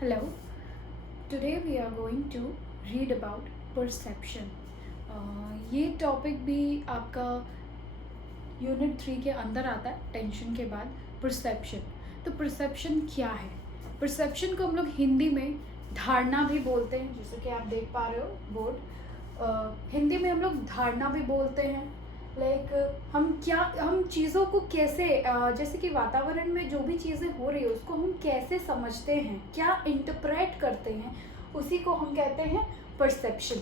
Hello. Today we are going to read about perception. ये topic भी आपका unit 3 के अंदर आता है टेंशन के बाद परसेप्शन. तो परसेप्शन क्या है? परसेप्शन को हम लोग हिंदी में धारणा भी बोलते हैं, जैसे कि आप देख पा रहे हो बोर्ड. हिंदी में हम लोग धारणा भी बोलते हैं. हम चीज़ों को कैसे जैसे कि वातावरण में जो भी चीज़ें हो रही है उसको हम कैसे समझते हैं, क्या इंटरप्रेट करते हैं, उसी को हम कहते हैं परसेप्शन.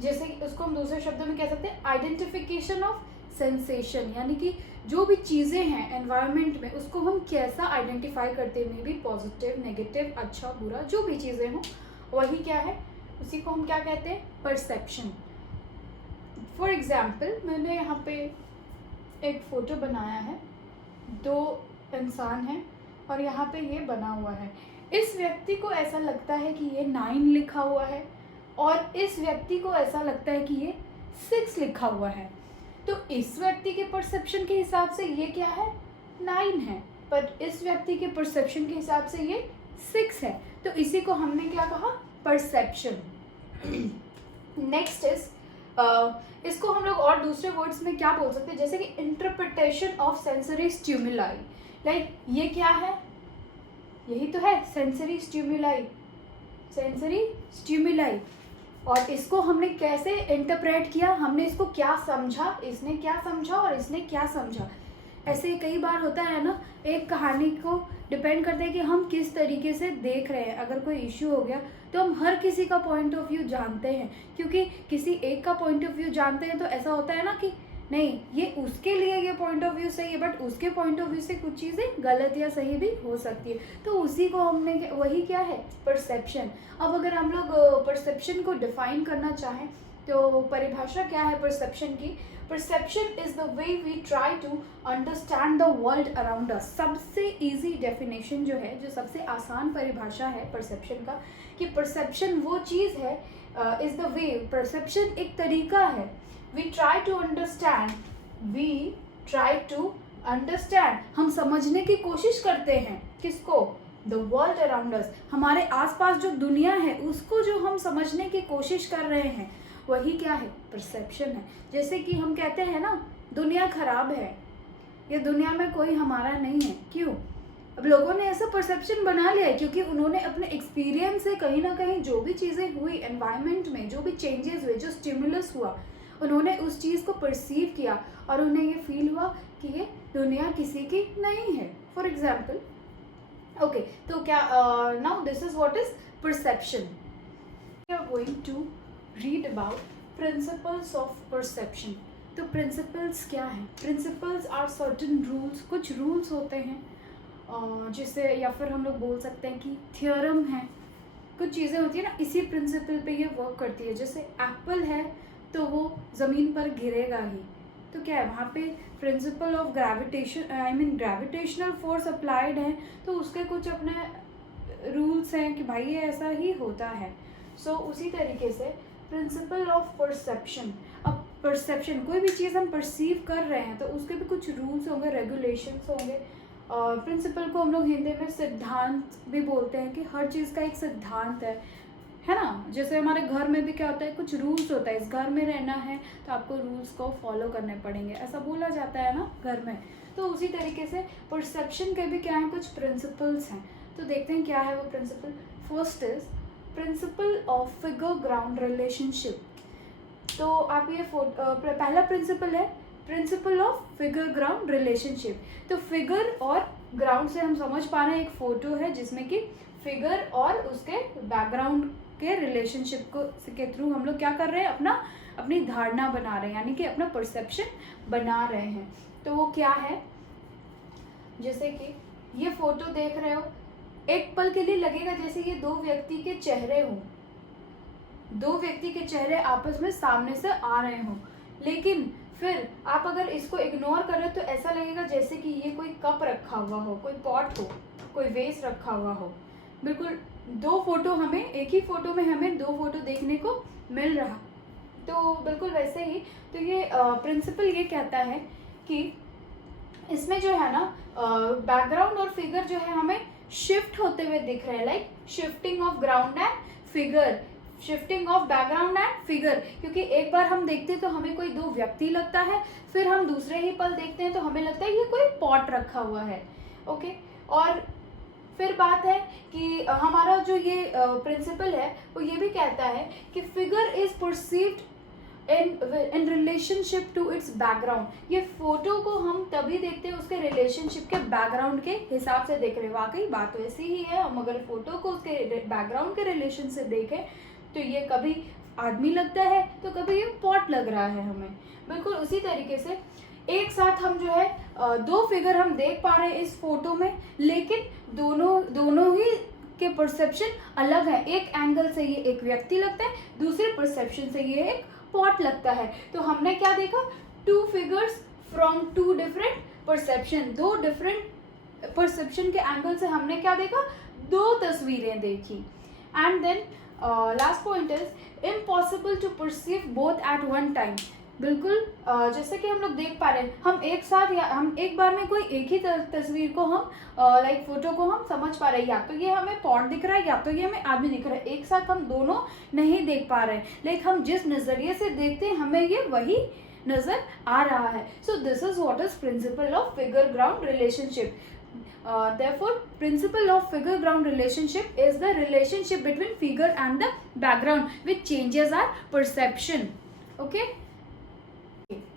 जैसे कि उसको हम दूसरे शब्दों में कह सकते हैं आइडेंटिफिकेशन ऑफ सेंसेशन, यानी कि जो भी चीज़ें हैं एनवायरनमेंट में उसको हम कैसा आइडेंटिफाई करते हैं, मे बी पॉजिटिव, नेगेटिव, अच्छा, बुरा, जो भी चीज़ें हों वही क्या है, उसी को हम क्या कहते हैं, परसेप्शन. फॉर एग्जाम्पल मैंने यहाँ पे एक फ़ोटो बनाया है, दो इंसान हैं और यहाँ पे ये बना हुआ है. इस व्यक्ति को ऐसा लगता है कि ये 9 लिखा हुआ है और इस व्यक्ति को ऐसा लगता है कि ये 6 लिखा हुआ है. तो इस व्यक्ति के परसेप्शन के हिसाब से ये क्या है, 9 है, पर इस व्यक्ति के परसेप्शन के हिसाब से ये 6 है. तो इसी को हमने क्या कहा, परसेप्शन. नेक्स्ट इज इसको हम लोग और दूसरे वर्ड्स में क्या बोल सकते हैं, जैसे कि interpretation of sensory stimuli. Like ये क्या है, यही तो है सेंसरी स्टिमुलाई, सेंसरी स्टिमुलाई. और इसको हमने कैसे इंटरप्रेट किया, हमने इसको क्या समझा, इसने क्या समझा और इसने क्या समझा. ऐसे कई बार होता है ना, एक कहानी को डिपेंड करता है कि हम किस तरीके से देख रहे हैं. अगर कोई इश्यू हो गया तो हम हर किसी का पॉइंट ऑफ व्यू जानते हैं, क्योंकि किसी एक का पॉइंट ऑफ व्यू जानते हैं तो ऐसा होता है ना कि नहीं ये उसके लिए ये पॉइंट ऑफ व्यू सही है, बट उसके पॉइंट ऑफ व्यू से कुछ चीज़ें गलत या सही भी हो सकती है. तो उसी को हमने वही क्या है, परसेप्शन. अब अगर हम लोग परसेप्शन को डिफाइन करना चाहें तो परिभाषा क्या है परसेप्शन की. Perception is the way we try to understand the world around us. सबसे इजी डेफिनेशन जो है, जो सबसे आसान परिभाषा है परसेप्शन का, कि परसेप्शन वो चीज़ है, इज द वे, परसेप्शन एक तरीका है. We try to understand, we try to understand, हम समझने की कोशिश करते हैं किसको, द वर्ल्ड अराउंड अस, हमारे आसपास जो दुनिया है उसको जो हम समझने की कोशिश कर रहे हैं वही क्या है, परसेप्शन है. जैसे कि हम कहते हैं ना दुनिया खराब है, ये दुनिया में कोई हमारा नहीं है. क्यों? अब लोगों ने ऐसा परसेप्शन बना लिया है क्योंकि उन्होंने अपने एक्सपीरियंस से कहीं ना कहीं जो भी चीज़ें हुई एनवायरनमेंट में, जो भी चेंजेस हुए, जो स्टिमुलस हुआ, उन्होंने उस चीज़ को परसीव किया और उन्हें ये फील हुआ कि ये दुनिया किसी की नहीं है. फॉर एग्जाम्पल ओके, तो क्या now this is what is perception. We are going to read about principles of perception. तो प्रिंसिपल्स क्या हैं? प्रिंसिपल्स आर सर्टेन रूल्स, कुछ रूल्स होते हैं जिसे, या फिर हम लोग बोल सकते हैं कि थियोरम है. कुछ चीज़ें होती है ना, इसी प्रिंसिपल पे ये वर्क करती है. जैसे एप्पल है तो वो ज़मीन पर गिरेगा ही, तो क्या है वहाँ पे principle of gravitation, I mean gravitational force applied है, तो उसके कुछ अपने रूल्स हैं कि भाई ये ऐसा ही होता है. सो उसी तरीके से प्रिंसिपल ऑफ परसेप्शन. अब परसेप्शन, कोई भी चीज़ हम परसीव कर रहे हैं तो उसके भी कुछ रूल्स होंगे, रेगुलेशंस होंगे. प्रिंसिपल को हम लोग हिंदी में सिद्धांत भी बोलते हैं कि हर चीज़ का एक सिद्धांत है ना. जैसे हमारे घर में भी क्या होता है, कुछ रूल्स होता है, इस घर में रहना है तो आपको रूल्स को फॉलो करने पड़ेंगे, ऐसा बोला जाता है ना घर में. तो उसी तरीके से परसेप्शन के भी क्या है, कुछ प्रिंसिपल्स हैं. तो देखते हैं क्या है वो principle. First is principle of figure ground relationship. तो आप ये पहला प्रिंसिपल है principle of figure ground relationship. तो फिगर और ग्राउंड से हम समझ पा रहे हैं एक फोटो है जिसमें कि फिगर और उसके बैकग्राउंड के रिलेशनशिप को के थ्रू हम लोग क्या कर रहे हैं, अपनी धारणा बना रहे हैं, यानी कि अपना परसेप्शन बना रहे हैं. तो वो क्या है, जैसे कि ये फोटो देख रहे हो, एक पल के लिए लगेगा जैसे ये दो व्यक्ति के चेहरे हों, दो व्यक्ति के चेहरे आपस में सामने से आ रहे हों. लेकिन फिर आप अगर इसको इग्नोर करें तो ऐसा लगेगा जैसे कि ये कोई कप रखा हुआ हो, कोई पॉट हो, कोई वेस रखा हुआ हो. बिल्कुल दो फोटो हमें, एक ही फोटो में हमें दो फोटो देखने को मिल रहा. तो बिल्कुल वैसे ही तो ये प्रिंसिपल ये कहता है कि इसमें जो है ना बैकग्राउंड और फिगर जो है हमें शिफ्ट होते हुए दिख रहे हैं, like shifting of ground and figure, shifting of background and figure, क्योंकि एक बार हम देखते हैं तो हमें कोई दो व्यक्ति लगता है, फिर हम दूसरे ही पल देखते हैं तो हमें लगता है ये कोई पॉट रखा हुआ है। ओके, और फिर बात है कि हमारा जो ये प्रिंसिपल है वो ये भी कहता है कि figure is perceived in relationship to its background. ये फोटो को हम तभी देखते हैं उसके रिलेशनशिप के बैकग्राउंड के हिसाब से देख रहे हैं। वाकई बात तो ऐसी ही है, हम अगर फोटो को उसके बैकग्राउंड के रिलेशन से देखें तो ये कभी आदमी लगता है तो कभी ये पॉट लग रहा है हमें। बिल्कुल उसी तरीके से एक साथ हम जो है दो फिगर हम देख पा रहे हैं इस फोटो में, लेकिन दोनों ही के परसेप्शन अलग है। एक एंगल से ये एक व्यक्ति लगता है, दूसरे परसेप्शन से ये एक पॉट लगता है। तो हमने क्या देखा, two figures from two different perception, दो डिफरेंट परसेप्शन के एंगल से हमने क्या देखा, दो तस्वीरें देखी। And then last point is impossible to perceive both at one time. बिल्कुल जैसे कि हम लोग देख पा रहे हैं, हम एक साथ या हम एक बार में कोई एक ही तस्वीर को हम लाइक फोटो को हम समझ पा रहे हैं, या तो ये हमें पॉट दिख रहा है या तो ये हमें आदमी दिख रहा है, एक साथ हम दोनों नहीं देख पा रहे हैं। लाइक हम जिस नज़रिए से देखते हैं हमें ये वही नज़र आ रहा है। So this is what is principle of figure ground relationship. Therefore, principle of figure ground relationship is the relationship between figure and the background which changes our perception. Okay.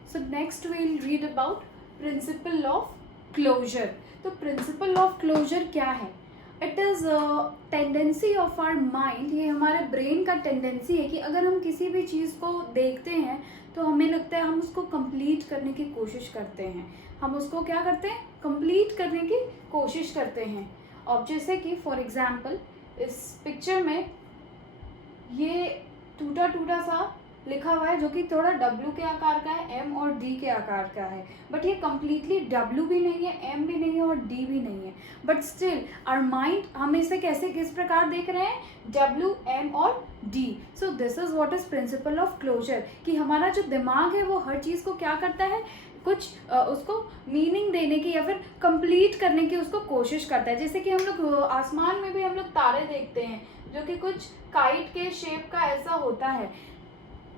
So next we will read about principle of closure. तो principle of closure क्या है? It is a tendency of our mind, ये हमारे brain का tendency है कि अगर हम किसी भी चीज़ को देखते हैं तो हमें लगता है हम उसको complete करने की कोशिश करते हैं। हम उसको क्या करते हैं, complete करने की कोशिश करते हैं। अब जैसे कि फॉर एग्जाम्पल इस पिक्चर में ये टूटा टूटा सा लिखा हुआ है जो कि थोड़ा W के आकार का है, M और D के आकार का है, बट ये कम्प्लीटली W भी नहीं है, M भी नहीं है और D भी नहीं है, बट स्टिल आवर माइंड हम इसे कैसे किस प्रकार देख रहे हैं, W, M और D। So this is what is principle of closure, कि हमारा जो दिमाग है वो हर चीज़ को क्या करता है, कुछ उसको मीनिंग देने की या फिर कंप्लीट करने की उसको कोशिश करता है। जैसे कि हम लोग आसमान में भी हम लोग तारे देखते हैं जो कि कुछ काइट के शेप का ऐसा होता है,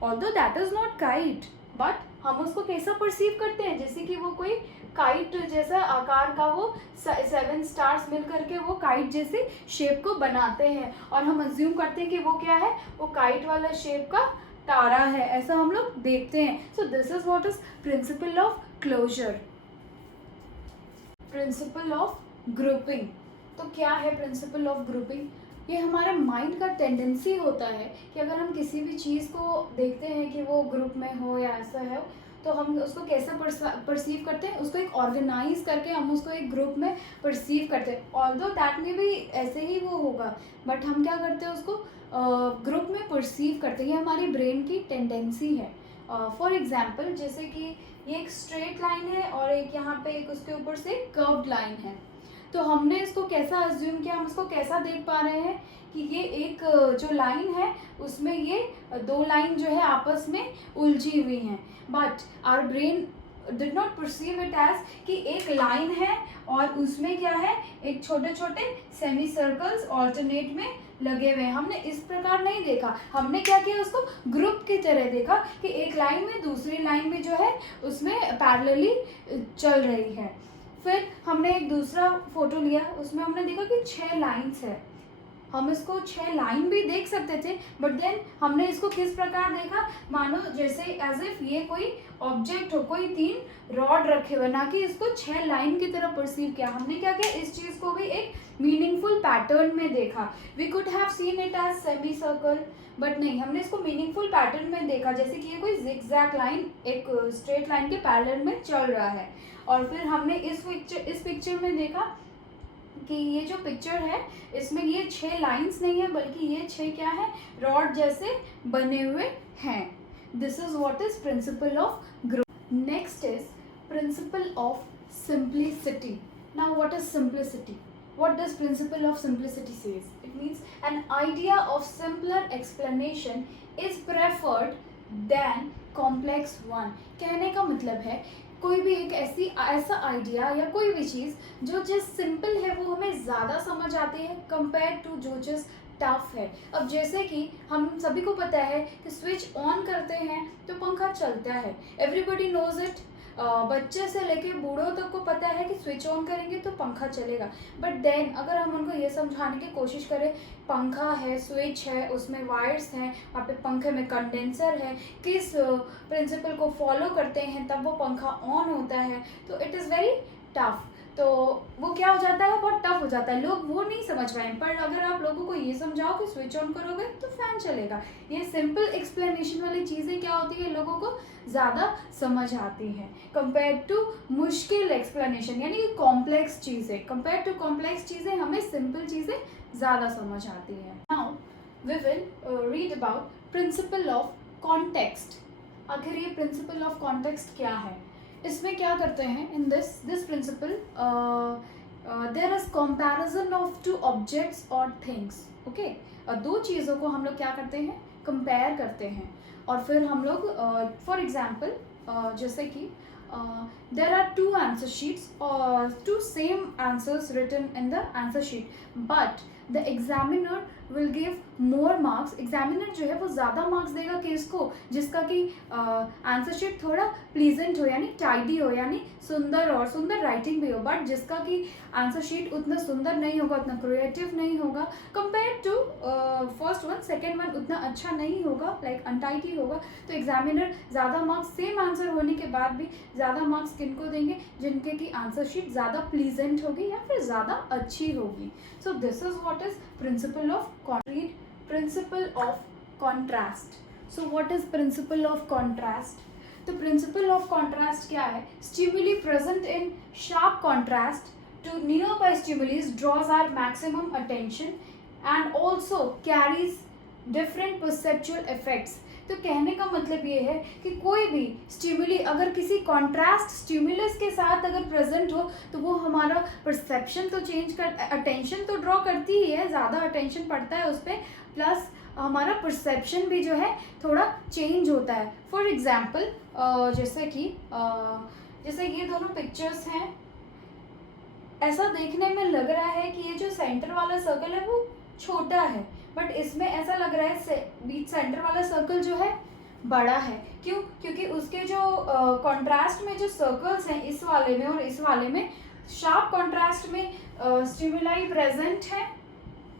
although that is not kite, but हम उसको कैसा परसीव करते हैं, जैसे कि वो कोई काइट जैसा आकार का वो 7 स्टार्स मिल करके वो काइट जैसे शेप को बनाते हैं और हम अज्यूम करते हैं कि वो क्या है, वो काइट वाला शेप का तारा है, ऐसा हम लोग देखते हैं। So this is what is principle of closure. Principle of grouping, तो क्या है प्रिंसिपल ऑफ ग्रुपिंग? ये हमारे माइंड का टेंडेंसी होता है कि अगर हम किसी भी चीज़ को देखते हैं कि वो ग्रुप में हो या ऐसा है, तो हम उसको कैसे परसीव करते हैं, उसको एक ऑर्गेनाइज करके हम उसको एक ग्रुप में परसीव करते हैं। ऑल्दो दैट में भी ऐसे ही वो होगा, बट हम क्या करते हैं, उसको ग्रुप में परसीव करते हैं। ये हमारी ब्रेन की टेंडेंसी है। फॉर एग्जाम्पल जैसे कि ये एक स्ट्रेट लाइन है और एक यहाँ पे एक उसके ऊपर से कर्व्ड लाइन है, तो हमने इसको कैसा अज्यूम किया, हम इसको कैसा देख पा रहे हैं कि ये एक जो लाइन है उसमें ये दो लाइन जो है आपस में उलझी हुई हैं, but our brain did not perceive it as कि एक लाइन है और उसमें क्या है, एक छोटे छोटे सेमी सर्कल्स ऑल्टरनेट में लगे हुए हैं। हमने इस प्रकार नहीं देखा, हमने क्या किया, उसको ग्रुप की तरह देखा कि एक लाइन में दूसरी लाइन में जो है उसमें पैरेलली चल रही है। फिर हमने एक दूसरा फोटो लिया, उसमें हमने देखा कि 6 लाइन्स है, हम इसको 6 लाइन भी देख सकते थे, बट देन हमने इसको किस प्रकार देखा, मानो जैसे एज इफ ये कोई ऑब्जेक्ट हो, कोई 3 रॉड रखे हुए, ना कि इसको 6 लाइन की तरह परसीव किया। हमने क्या किया, इस चीज़ को भी एक मीनिंगफुल पैटर्न में देखा। We could have seen it as semi circle, but नहीं, हमने इसको मीनिंगफुल पैटर्न में देखा, जैसे कि ये कोई जिगजैग लाइन एक स्ट्रेट लाइन के पैरेलल में चल रहा है। और फिर हमने इस पिक्चर में देखा कि ये जो पिक्चर है इसमें ये 6 लाइंस नहीं है, बल्कि ये 6 क्या है, रॉड जैसे बने हुए हैं। This is what is principle of group. Next is principle of simplicity. Now what is simplicity? What does principle of simplicity says? It means an idea of simpler explanation is preferred than complex one. कहने का मतलब है कोई भी एक ऐसा idea या कोई भी चीज़ जो जिस सिंपल है वो हमें ज़्यादा समझ आती है कंपेयर टू जो चीज़ टफ है। अब जैसे कि हम सभी को पता है कि स्विच ऑन करते हैं तो पंखा चलता है, एवरीबडी नोज इट। बच्चे से लेके बूढ़ों तक को पता है कि स्विच ऑन करेंगे तो पंखा चलेगा। बट देन अगर हम उनको ये समझाने की कोशिश करें, पंखा है, स्विच है, उसमें वायर्स हैं, वहाँ पे पंखे में कंडेंसर है, किस प्रिंसिपल को फॉलो करते हैं तब वो पंखा ऑन होता है, तो इट इज़ वेरी टफ। तो वो क्या हो जाता है, बहुत टफ हो जाता है, लोग वो नहीं समझ पाए। पर अगर आप लोगों को ये समझाओ कि स्विच ऑन करोगे तो फैन चलेगा, ये सिंपल एक्सप्लेनेशन वाली चीज़ें क्या होती है, लोगों को ज़्यादा समझ आती हैं कंपेयर टू मुश्किल एक्सप्लेनेशन, यानी कॉम्प्लेक्स चीज़ें। कंपेयर टू कॉम्प्लेक्स चीज़ें हमें सिंपल चीज़ें ज़्यादा समझ आती हैं। Now we will read about principle of context. आखिर ये प्रिंसिपल ऑफ कॉन्टेक्स्ट क्या है? इसमें क्या करते हैं, in this principle there is comparison of two objects और थिंग्स। ओके, दो चीज़ों को हम लोग क्या करते हैं, कंपेयर करते हैं। और फिर हम लोग फॉर एग्जांपल जैसे कि there are two answer sheets और two same answers written in the answer sheet, but the examiner will give more marks. Examiner जो है वो ज़्यादा मार्क्स देगा किसको, जिसका कि आंसर शीट थोड़ा प्लीजेंट हो, यानी टाइडी हो, यानी सुंदर और सुंदर राइटिंग भी हो। बट जिसका कि आंसर शीट उतना सुंदर नहीं होगा, उतना क्रिएटिव नहीं होगा compare to first one, second one उतना अच्छा नहीं होगा, लाइक अनटाइडी होगा। तो एग्जामिनर ज़्यादा मार्क्स, सेम आंसर होने के बाद भी ज़्यादा मार्क्स किनको देंगे, जिनके की आंसर शीट ज़्यादा प्लीजेंट होगी या फिर ज़्यादा अच्छी होगी। सो this is what is principle of principle of contrast. So what is principle of contrast? तो प्रिंसिपल ऑफ कॉन्ट्रास्ट क्या है? Stimuli present in sharp contrast to nearby stimulus draws our maximum attention and also carries different perceptual effects। तो कहने का मतलब ये है कि कोई भी स्टिमुली अगर किसी कॉन्ट्रास्ट स्टिमुलस के साथ अगर प्रेजेंट हो तो वो हमारा परसेप्शन तो चेंज कर, अटेंशन तो ड्रॉ करती ही है, ज़्यादा अटेंशन पड़ता है उस पर, प्लस हमारा परसेप्शन भी जो है थोड़ा चेंज होता है। फॉर एग्जाम्पल जैसे कि ये दोनों पिक्चर्स हैं, ऐसा देखने में लग रहा है कि ये जो सेंटर वाला सर्कल है वो छोटा है, बट इसमें ऐसा लग रहा है बीच सेंटर वाला सर्कल जो है बड़ा है। क्यों? क्योंकि उसके जो कॉन्ट्रास्ट में जो सर्कल्स हैं इस वाले में और इस वाले में, शार्प कॉन्ट्रास्ट में स्टिमुलाई प्रेजेंट है,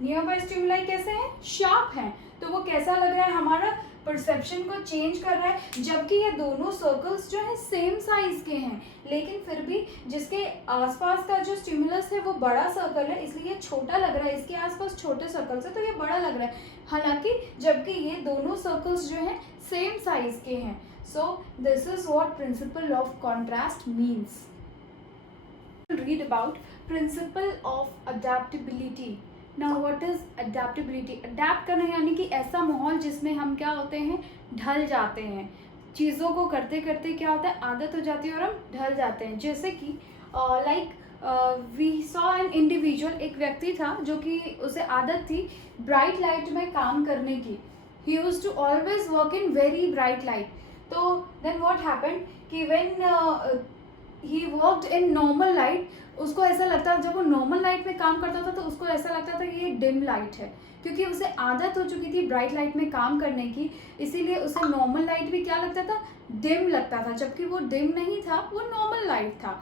नियर बाय स्टिमुलाई कैसे हैं, शार्प हैं, तो वो कैसा लग रहा है, हमारा परसेप्शन को चेंज कर रहा है। जबकि ये दोनों सर्कल्स जो है सेम साइज के हैं, लेकिन फिर भी जिसके आसपास का जो स्टिमुलस है वो बड़ा सर्कल है, इसलिए ये छोटा लग रहा है, इसके आसपास छोटे सर्कल्स है तो ये बड़ा लग रहा है, हालांकि जबकि ये दोनों सर्कल्स जो हैं सेम साइज के हैं। So this is what principle of contrast means. Read about principle of adaptability. Now what is adaptability? Adapt करना यानी कि ऐसा माहौल जिसमें हम क्या होते हैं, ढल जाते हैं, चीज़ों को करते करते क्या होता है, आदत हो जाती है और हम ढल जाते हैं। जैसे कि like we saw an individual, एक व्यक्ति था जो कि उसे आदत थी ब्राइट लाइट में काम करने की। He used to always work in very bright light. तो देन व्हाट हैपेंड कि when he worked in normal light, उसको ऐसा लगता था, जब वो नॉर्मल लाइट में काम करता था तो उसको ऐसा लगता था कि ये डिम लाइट है, क्योंकि उसे आदत हो चुकी थी ब्राइट लाइट में काम करने की, इसीलिए उसे नॉर्मल लाइट भी क्या लगता था, डिम लगता था, जबकि वो डिम नहीं था, वो नॉर्मल लाइट था।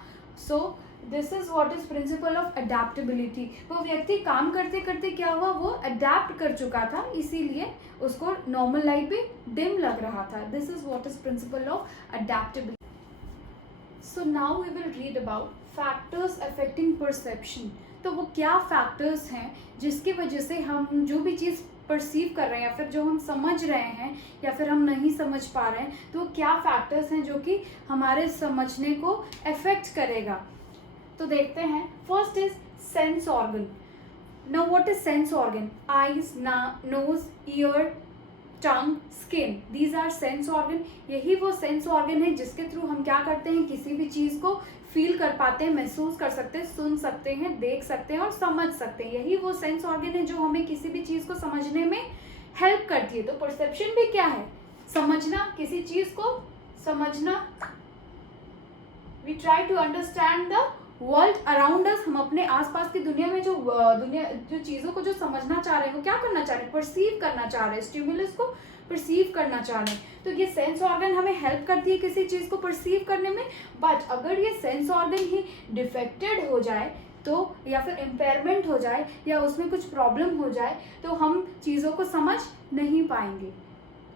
सो this is what is principle of adaptability. वो व्यक्ति काम करते करते क्या हुआ, वो अडेप्ट कर चुका था, इसीलिए उसको नॉर्मल लाइट भी डिम लग रहा था। This is what is principle of adaptability. So now we will read about factors affecting perception। तो वो क्या फैक्टर्स हैं जिसकी वजह से हम जो भी चीज़ परसीव कर रहे हैं या फिर जो हम समझ रहे हैं या फिर हम नहीं समझ पा रहे हैं, तो वो क्या फैक्टर्स हैं जो कि हमारे समझने को अफेक्ट करेगा। तो देखते हैं, first is sense organ. Now what is sense organ? Eyes, nose, ear, tongue, skin, these are sense organ. यही वो सेंस ऑर्गन है जिसके थ्रू हम क्या करते हैं, किसी भी चीज़ को फील कर पाते हैं, महसूस कर सकते हैं, सुन सकते हैं, देख सकते हैं और समझ सकते हैं। यही वो सेंस ऑर्गन है जो हमें किसी भी चीज़ को समझने में हेल्प करती है। तो परसेप्शन भी क्या है, समझना, किसी चीज़ को समझना। We try to understand the world around us, हम अपने आसपास की दुनिया में जो चीज़ों को जो समझना चाह रहे हैं वो क्या करना चाह रहे हैं, परसीव करना चाह रहे हैं, स्टिमुलस को परसीव करना चाह रहे हैं। तो ये सेंस ऑर्गन हमें हेल्प करती है किसी चीज़ को परसीव करने में। बट अगर ये सेंस ऑर्गन ही डिफेक्टेड हो जाए तो, या फिर इम्पेयरमेंट हो जाए, या उसमें कुछ प्रॉब्लम हो जाए, तो हम चीज़ों को समझ नहीं पाएंगे।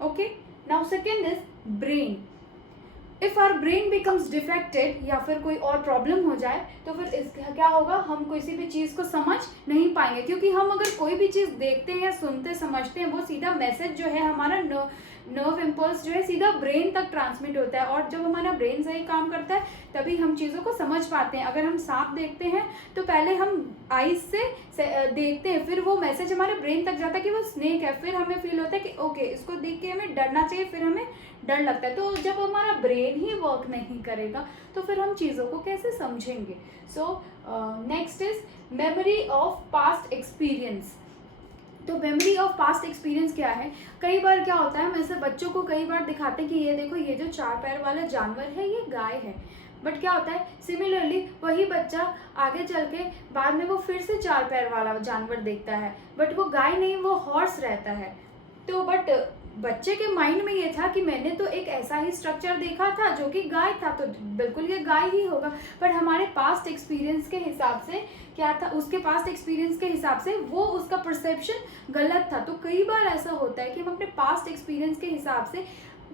Okay, now second is brain. If our brain becomes defected, या फिर कोई और प्रॉब्लम हो जाए, तो फिर इसका क्या होगा, हम किसी भी चीज़ को समझ नहीं पाएंगे। क्योंकि हम अगर कोई भी चीज़ देखते हैं या सुनते समझते हैं, वो सीधा मैसेज जो है हमारा नर्व इम्पल्स जो है सीधा ब्रेन तक ट्रांसमिट होता है, और जब हमारा ब्रेन सही काम करता है तभी हम चीज़ों को समझ पाते हैं। अगर हम सांप देखते हैं तो पहले हम आईज से देखते हैं, फिर वो मैसेज हमारे ब्रेन तक जाता है कि वो स्नेक है, फिर हमें फील होता है कि ओके इसको देख के हमें डरना चाहिए, फिर हमें डर लगता है। तो जब हमारा ब्रेन ही वर्क नहीं करेगा तो फिर हम चीज़ों को कैसे समझेंगे। So next is memory of past experience. तो मेमोरी ऑफ पास्ट एक्सपीरियंस क्या है, कई बार क्या होता है, हम ऐसे बच्चों को कई बार दिखाते हैं कि ये देखो ये जो 4 पैर वाला जानवर है ये गाय है। बट क्या होता है, सिमिलरली वही बच्चा आगे चल के बाद में वो फिर से 4 पैर वाला जानवर देखता है, बट वो गाय नहीं, वो हॉर्स रहता है। तो बट बच्चे के माइंड में ये था कि मैंने तो एक ऐसा ही स्ट्रक्चर देखा था जो कि गाय था, तो बिल्कुल ये गाय ही होगा। पर हमारे पास्ट एक्सपीरियंस के हिसाब से क्या था, उसके पास्ट एक्सपीरियंस के हिसाब से वो उसका परसेप्शन गलत था। तो कई बार ऐसा होता है कि हम अपने पास्ट एक्सपीरियंस के हिसाब से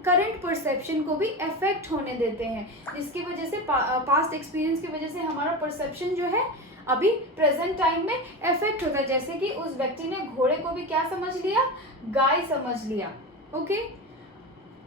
करंट परसेप्शन को भी अफेक्ट होने देते हैं, जिसकी वजह से पास्ट एक्सपीरियंस की वजह से हमारा परसेप्शन जो है अभी प्रेजेंट टाइम में अफेक्ट होता है। जैसे कि उस व्यक्ति ने घोड़े को भी क्या समझ लिया, गाय समझ लिया। Okay,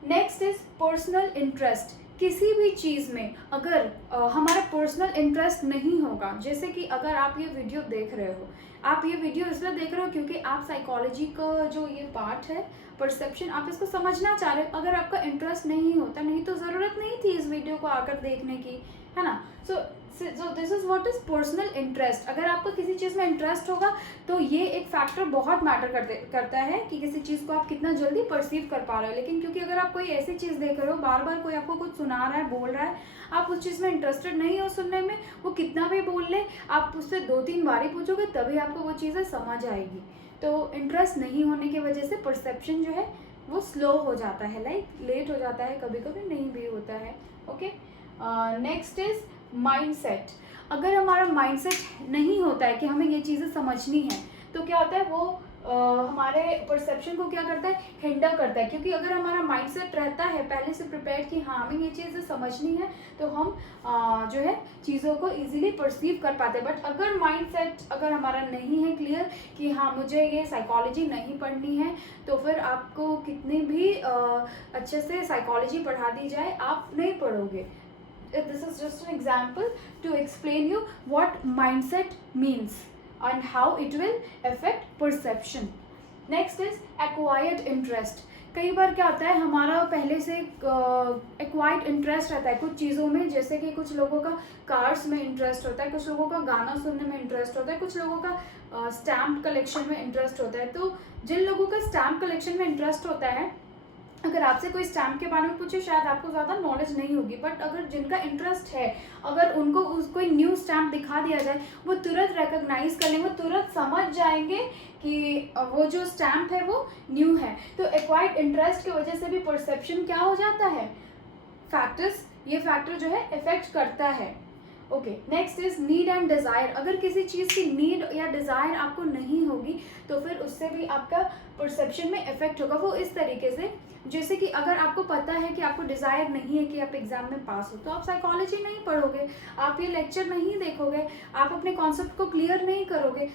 next is personal interest. किसी भी चीज़ में अगर हमारा पर्सनल इंटरेस्ट नहीं होगा, जैसे कि अगर आप ये वीडियो देख रहे हो, आप ये वीडियो इसलिए देख रहे हो क्योंकि आप साइकोलॉजी का जो ये पार्ट है परसेप्शन, आप इसको समझना चाह रहे हो। अगर आपका इंटरेस्ट नहीं होता, नहीं तो ज़रूरत नहीं थी इस वीडियो को आकर देखने की, है ना। So this is what is personal interest. अगर आपको किसी चीज़ में इंटरेस्ट होगा तो ये एक फैक्टर बहुत मैटर करता है कि किसी चीज़ को आप कितना जल्दी परसीव कर पा रहे हो। लेकिन क्योंकि अगर आप कोई ऐसी चीज़ देख रहे हो, बार बार कोई आपको कुछ सुना रहा है, बोल रहा है, आप उस चीज़ में इंटरेस्टेड नहीं हो सुनने में, वो कितना भी बोल ले, आप उससे 2-3 बार ही पूछोगे तभी आपको वो चीज़ें समझ आएगी। तो इंटरेस्ट नहीं होने की वजह से परसेप्शन जो है वो स्लो हो जाता है, लाइक लेट हो जाता है, कभी कभी नहीं भी होता है। Okay, next is mindset. अगर हमारा माइंडसेट नहीं होता है कि हमें ये चीज़ें समझनी है, तो क्या होता है, वो हमारे परसेप्शन को क्या करता है, हिंडर करता है। क्योंकि अगर हमारा माइंडसेट रहता है पहले से प्रिपेयर कि हाँ हमें ये चीज़ें समझनी है, तो हम जो है चीज़ों को इजीली परसीव कर पाते हैं। बट अगर माइंडसेट अगर हमारा नहीं है क्लियर कि हाँ मुझे ये साइकोलॉजी नहीं पढ़नी है, तो फिर आपको कितनी भी अच्छे से साइकोलॉजी पढ़ा दी जाए, आप नहीं पढ़ोगे। This is just an example to explain you what mindset means and how it will affect perception. Next is acquired interest. कई बार क्या होता है, हमारा पहले से एक्वायर्ड इंटरेस्ट रहता है कुछ चीज़ों में, जैसे कि कुछ लोगों का कार्स में इंटरेस्ट होता है, कुछ लोगों का गाना सुनने में इंटरेस्ट होता है, कुछ लोगों का स्टैम्प कलेक्शन में इंटरेस्ट होता है। तो जिन लोगों का स्टैम्प कलेक्शन में इंटरेस्ट होता है, अगर आपसे कोई स्टैम्प के बारे में पूछे शायद आपको ज़्यादा नॉलेज नहीं होगी, बट अगर जिनका इंटरेस्ट है, अगर उनको कोई न्यू स्टैम्प दिखा दिया जाए, वो तुरंत रिकॉग्नाइज कर लेंगे, वो तुरंत समझ जाएंगे कि वो जो स्टैम्प है वो न्यू है। तो एक्वायर्ड इंटरेस्ट की वजह से भी परसेप्शन क्या हो जाता है, ये फैक्टर जो है इफेक्ट करता है। Okay, next is need and desire. अगर किसी चीज़ की नीड या डिज़ायर आपको नहीं होगी तो फिर उससे भी आपका परसेप्शन में इफेक्ट होगा। वो इस तरीके से, जैसे कि अगर आपको पता है कि आपको डिज़ायर नहीं है कि आप एग्ज़ाम में पास हो, तो आप साइकोलॉजी नहीं पढ़ोगे, आप ये लेक्चर नहीं देखोगे, आप अपने कॉन्सेप्ट को क्लियर नहीं करोगे,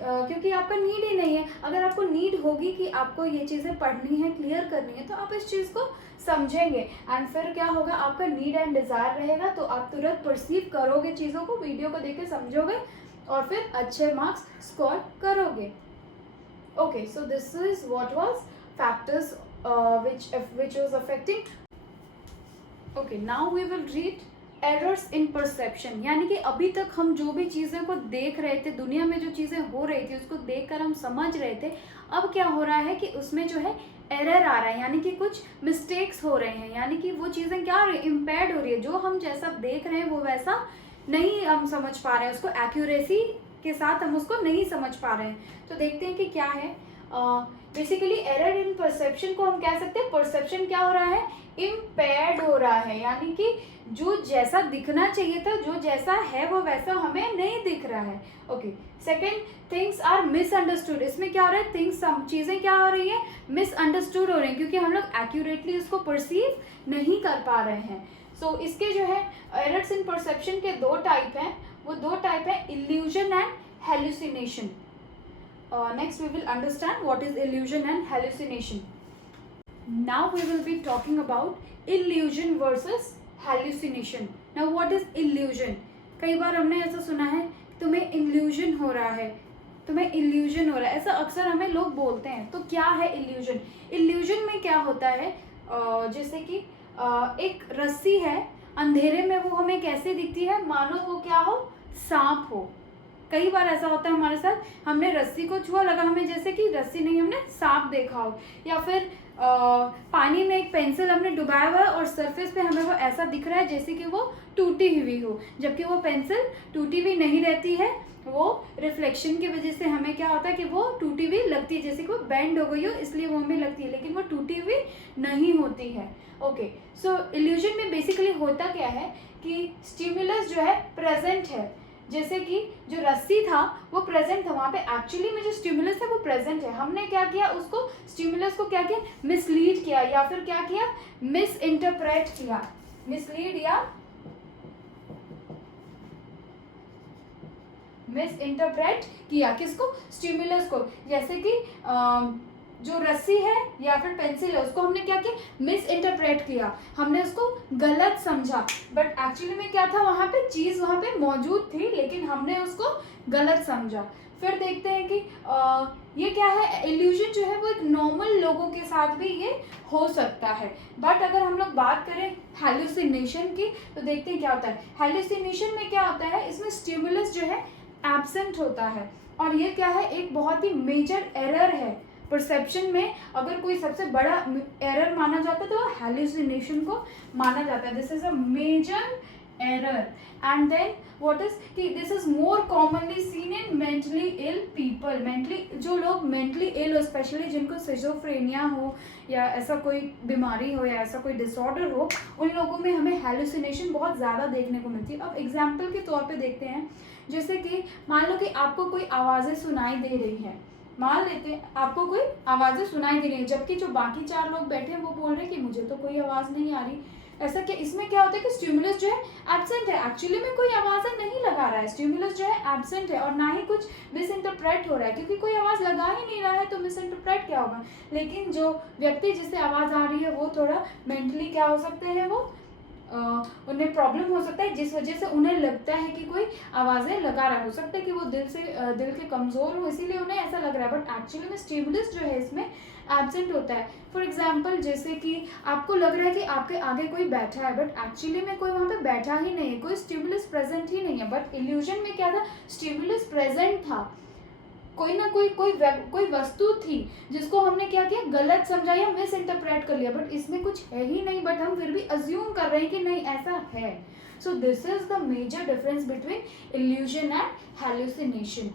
क्योंकि आपका नीड ही नहीं है। अगर आपको नीड होगी कि आपको ये चीज़ें पढ़नी है, क्लियर करनी है, तो आप इस चीज़ को समझेंगे, एंड फिर क्या होगा, आपका नीड एंड डिज़ायर रहेगा, तो आप तुरंत परसीव करोगे चीज़ों को, वीडियो को देख के समझोगे और फिर अच्छे मार्क्स स्कोर करोगे। Okay, so this is what was factors which was affecting. Okay, now we will read errors in perception, यानी कि अभी तक हम जो भी चीज़ें को देख रहे थे, दुनिया में जो चीज़ें हो रही थी उसको देखकर हम समझ रहे थे, अब क्या हो रहा है कि उसमें जो है एरर आ रहा है, यानी कि कुछ मिस्टेक्स हो रहे हैं, यानी कि वो चीज़ें क्या हो रही है, इम्पेयर्ड हो रही है, जो हम जैसा देख रहे हैं वो वैसा नहीं हम समझ पा रहे हैं, उसको एक्यूरेसी के साथ हम उसको नहीं समझ पा रहे हैं। तो देखते हैं कि क्या है। बेसिकली एरर इन परसेप्शन को हम कह सकते हैं, परसेप्शन क्या हो रहा है, इम्पेयर्ड हो रहा है, यानी कि जो जैसा दिखना चाहिए था, जो जैसा है वो वैसा हमें नहीं दिख रहा है। Okay, second, things are misunderstood. इसमें क्या हो रहा है, थिंग्स, चीज़ें क्या हो रही है, मिसअंडरस्टूड हो रही हैं, क्योंकि हम लोग एक्यूरेटली उसको परसीव नहीं कर पा रहे हैं। सो इसके जो है एरर्स इन परसेप्शन के दो टाइप हैं, वो दो टाइप है, illusion and hallucination. Next we will understand what is illusion and hallucination. Now we will be talking about illusion versus hallucination. Now what is illusion? कई बार हमने ऐसा सुना है, तुम्हें illusion हो रहा है, तुम्हें illusion हो रहा है, ऐसा अक्सर हमें लोग बोलते हैं। तो क्या है illusion? illusion में क्या होता है, जैसे कि एक रस्सी है, अंधेरे में वो हमें कैसे दिखती है, मानो वो क्या हो, सांप हो। कई बार ऐसा होता है हमारे साथ, हमने रस्सी को छुआ, लगा हमें जैसे कि रस्सी नहीं, हमने सांप देखा हो, या फिर पानी में एक पेंसिल हमने डुबाया हुआ है और सरफेस पे हमें वो ऐसा दिख रहा है जैसे कि वो टूटी हुई हो, जबकि वो पेंसिल टूटी हुई नहीं रहती है, वो रिफ्लेक्शन की वजह से हमें क्या होता है कि वो टूटी हुई लगती है, जैसे कि वो बेंड हो गई हो इसलिए वो हमें लगती है, लेकिन वो टूटी हुई नहीं होती है। ओके, सो इल्यूजन में बेसिकली होता क्या है कि स्टिमुलस जो है प्रेजेंट है, जैसे कि जो रस्सी था वो प्रेजेंट था, वहाँ पे एक्चुअली में जो स्टिमुलस है वो प्रेजेंट है, हमने क्या किया, उसको स्टिमुलस को क्या किया, मिसलीड किया, या फिर क्या किया, मिस इंटरप्रेट किया, मिसलीड या मिस इंटरप्रेट किया, किसको, स्टिमुलस को। जैसे कि जो रस्सी है या फिर पेंसिल है उसको हमने क्या किया, मिस इंटरप्रेट किया, हमने उसको गलत समझा, बट एक्चुअली में क्या था, वहाँ पे चीज़ वहाँ पे मौजूद थी लेकिन हमने उसको गलत समझा। फिर देखते हैं कि ये क्या है, इल्यूजन जो है वो एक नॉर्मल लोगों के साथ भी ये हो सकता है, बट अगर हम लोग बात करें हैलुसिनेशन की तो देखते हैं क्या होता है। हैलुसिनेशन में क्या होता है, इसमें स्टिमुलस जो है एब्सेंट होता है, और ये क्या है, एक बहुत ही मेजर एरर है परसेप्शन में। अगर कोई सबसे बड़ा एरर माना जाता है तो वो हैलुसिनेशन को माना जाता है, this is a major error. And then what is कि this is more commonly seen in mentally ill people, mentally जो लोग मेंटली इल हो, स्पेशली जिनको सिजोफ्रेनिया हो या ऐसा कोई बीमारी हो या ऐसा कोई डिसऑर्डर हो, उन लोगों में हमें हैलुसिनेशन बहुत ज़्यादा देखने को मिलती है। अब एग्जाम्पल के तौर पे देखते हैं, जैसे कि मान लो कि आपको कोई आवाज़ें सुनाई दे रही हैं, मान लेते हैं आपको कोई आवाज़ें सुनाई दे रही है, जबकि जो बाकी चार लोग बैठे हैं वो बोल रहे हैं कि मुझे तो कोई आवाज़ नहीं आ रही। ऐसा क्या, इसमें क्या होता है कि स्टिमुलस जो है एब्सेंट है, एक्चुअली में कोई आवाज़ें नहीं लगा रहा है, स्टिमुलस जो है एब्सेंट है, और ना ही कुछ मिस इंटरप्रेट हो रहा है, क्योंकि कोई आवाज़ लगा ही नहीं रहा है तो मिस इंटरप्रेट क्या होगा। लेकिन जो व्यक्ति जिससे आवाज़ आ रही है वो थोड़ा मेंटली क्या हो सकते हैं, वो उन्हें प्रॉब्लम हो सकता है, जिस वजह से उन्हें लगता है कि कोई आवाज़ें लगा रहा है, हो सकता है कि वो दिल के कमज़ोर हो इसीलिए उन्हें ऐसा लग रहा है, बट एक्चुअली में स्टिमुलस जो है इसमें एब्सेंट होता है। फॉर एग्जाम्पल, जैसे कि आपको लग रहा है कि आपके आगे कोई बैठा है, बट एक्चुअली में कोई वहाँ पे बैठा ही नहीं है, कोई स्टिमुलस प्रेजेंट ही नहीं है, बट इल्यूजन में क्या था, स्टिमुलस प्रेजेंट था, कोई ना कोई वस्तु थी जिसको हमने क्या किया, गलत समझा या मिस इंटरप्रेट कर लिया, बट इसमें कुछ है ही नहीं, बट हम फिर भी अज्यूम कर रहे हैं कि नहीं ऐसा है। So this is the major difference between illusion and hallucination.